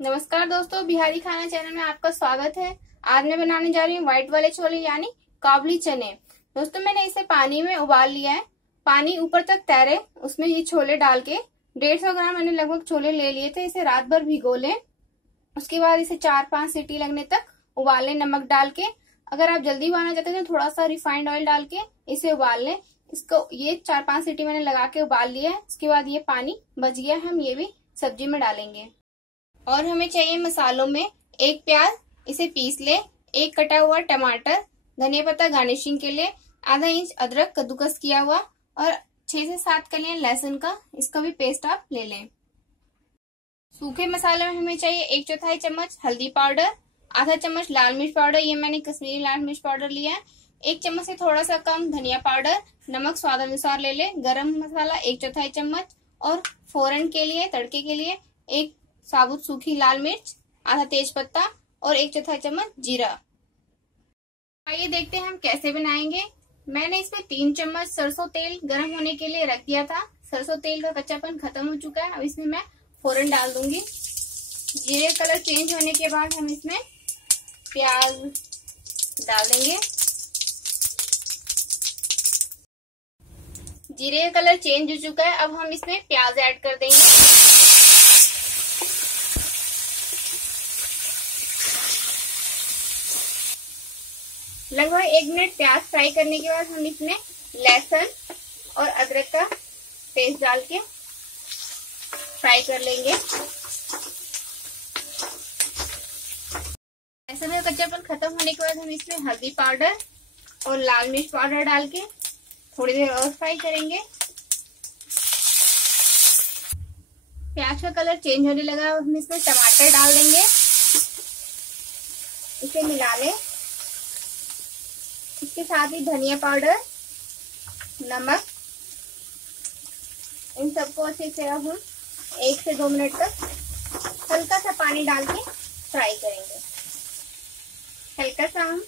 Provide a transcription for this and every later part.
नमस्कार दोस्तों, बिहारी खाना चैनल में आपका स्वागत है। आज मैं बनाने जा रही हूँ व्हाइट वाले छोले यानी काबुली चने। दोस्तों मैंने इसे पानी में उबाल लिया है, पानी ऊपर तक तैरे उसमें ये छोले डाल के 150 ग्राम मैंने लगभग छोले ले लिए थे। इसे रात भर भिगो लें, उसके बाद इसे 4-5 सीटी लगने तक उबाल लें नमक डाल के। अगर आप जल्दी उबालना चाहते हैं तो थोड़ा सा रिफाइंड ऑयल डाल के इसे उबाल लें। इसको ये 4-5 सीटी मैंने लगा के उबाल लिया है। उसके बाद ये पानी बच गया, हम ये भी सब्जी में डालेंगे। और हमें चाहिए मसालों में 1 प्याज, इसे पीस ले, 1 कटा हुआ टमाटर, धनिया पत्ता गार्निशिंग के लिए, आधा इंच अदरक कद्दूकस किया हुआ और 6 से 7 कलियां लहसुन का, इसका भी पेस्ट आप ले लें। सूखे मसाले में हमें चाहिए 1/4 चम्मच हल्दी पाउडर, आधा चम्मच लाल मिर्च पाउडर, ये मैंने कश्मीरी लाल मिर्च पाउडर लिया है, 1 चम्मच से थोड़ा सा कम धनिया पाउडर, नमक स्वाद अनुसार ले ले, गरम मसाला 1/4 चम्मच और फोरन के लिए तड़के के लिए 1 साबुत सूखी लाल मिर्च, आधा तेज पत्ता और 1/4 चम्मच जीरा। आइए देखते हैं हम कैसे बनाएंगे। मैंने इसमें 3 चम्मच सरसों तेल गर्म होने के लिए रख दिया था। सरसों तेल का कच्चापन खत्म हो चुका है। अब इसमें मैं फोरन डाल दूंगी। जीरे कलर चेंज होने के बाद हम इसमें प्याज डाल देंगे। जीरे का कलर चेंज हो चुका है, अब हम इसमें प्याज ऐड कर देंगे। लगभग 1 मिनट प्याज फ्राई करने के बाद हम इसमें लहसुन और अदरक का पेस्ट डाल के फ्राई कर लेंगे। लहसुन का कच्चापन खत्म होने के बाद हम इसमें हल्दी पाउडर और लाल मिर्च पाउडर डाल के थोड़ी देर और फ्राई करेंगे। प्याज का कलर चेंज होने लगा, हम इसमें टमाटर डाल देंगे, इसे मिला लें। इसके साथ ही धनिया पाउडर, नमक, इन सबको अच्छे से अब हम 1 से 2 मिनट तक हल्का सा पानी डाल के फ्राई करेंगे। हल्का सा हम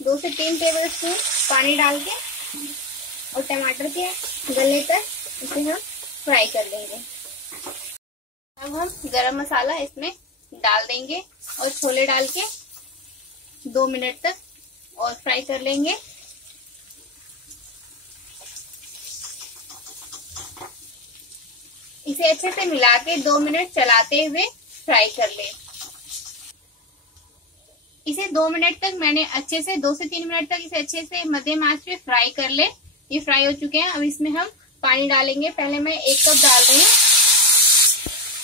2 से 3 टेबल स्पून पानी डाल के और टमाटर के गलने तक इसे हम फ्राई कर लेंगे। अब हम गरम मसाला इसमें डाल देंगे और छोले डाल के 2 मिनट तक और फ्राई कर लेंगे। इसे अच्छे से मिला के 2 मिनट चलाते हुए फ्राई कर ले। इसे 2 मिनट तक मैंने अच्छे से 2 से 3 मिनट तक इसे अच्छे से मध्यम आंच पे फ्राई कर ले। ये फ्राई हो चुके हैं। अब इसमें हम पानी डालेंगे। पहले मैं 1 कप डाल रही हूँ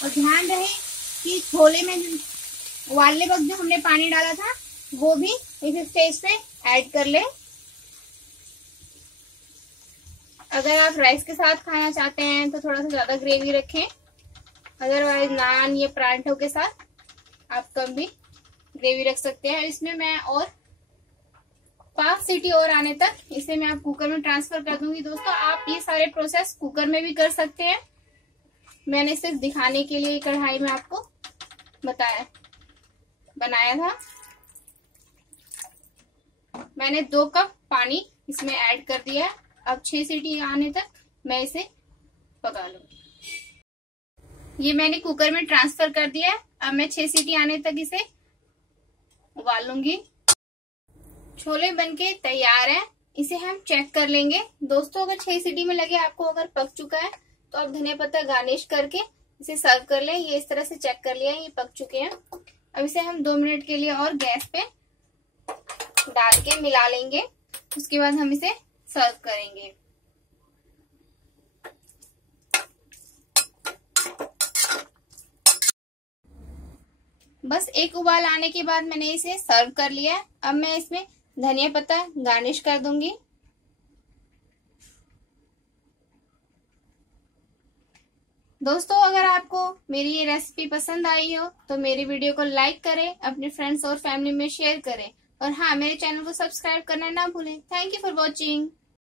और ध्यान रहे कि छोले में उबालने वक्त जो हमने पानी डाला था वो भी इस स्टेज पे ऐड कर ले। अगर आप राइस के साथ खाना चाहते हैं तो थोड़ा सा ज्यादा ग्रेवी रखें, अदरवाइज नान या पराठों के साथ आप कम भी ग्रेवी रख सकते हैं। इसमें मैं और 5 सीटी और आने तक इसे मैं आप कुकर में ट्रांसफर कर दूंगी। दोस्तों आप ये सारे प्रोसेस कुकर में भी कर सकते हैं। मैंने सिर्फ दिखाने के लिए कढ़ाई में आपको बनाया था। मैंने 2 कप पानी इसमें ऐड कर दिया है। अब 6 सीटी आने तक मैं इसे पका लूंगी। ये मैंने कुकर में ट्रांसफर कर दिया है। अब मैं 6 सीटी आने तक इसे उबाल लूंगी। छोले बनके तैयार हैं, इसे हम चेक कर लेंगे। दोस्तों अगर 6 सीटी में लगे आपको अगर पक चुका है तो आप धनिया पत्ता गार्निश करके इसे सर्व कर लें। ये इस तरह से चेक कर लिया है, ये पक चुके हैं। अब इसे हम 2 मिनट के लिए और गैस पे डाल के मिला लेंगे। उसके बाद हम इसे सर्व करेंगे। बस 1 उबाल आने के बाद मैंने इसे सर्व कर लिया है। अब मैं इसमें धनिया पत्ता गार्निश कर दूंगी। दोस्तों अगर आपको मेरी ये रेसिपी पसंद आई हो तो मेरी वीडियो को लाइक करें, अपने फ्रेंड्स और फैमिली में शेयर करें और हाँ, मेरे चैनल को सब्सक्राइब करना ना भूलें। Thank you for watching.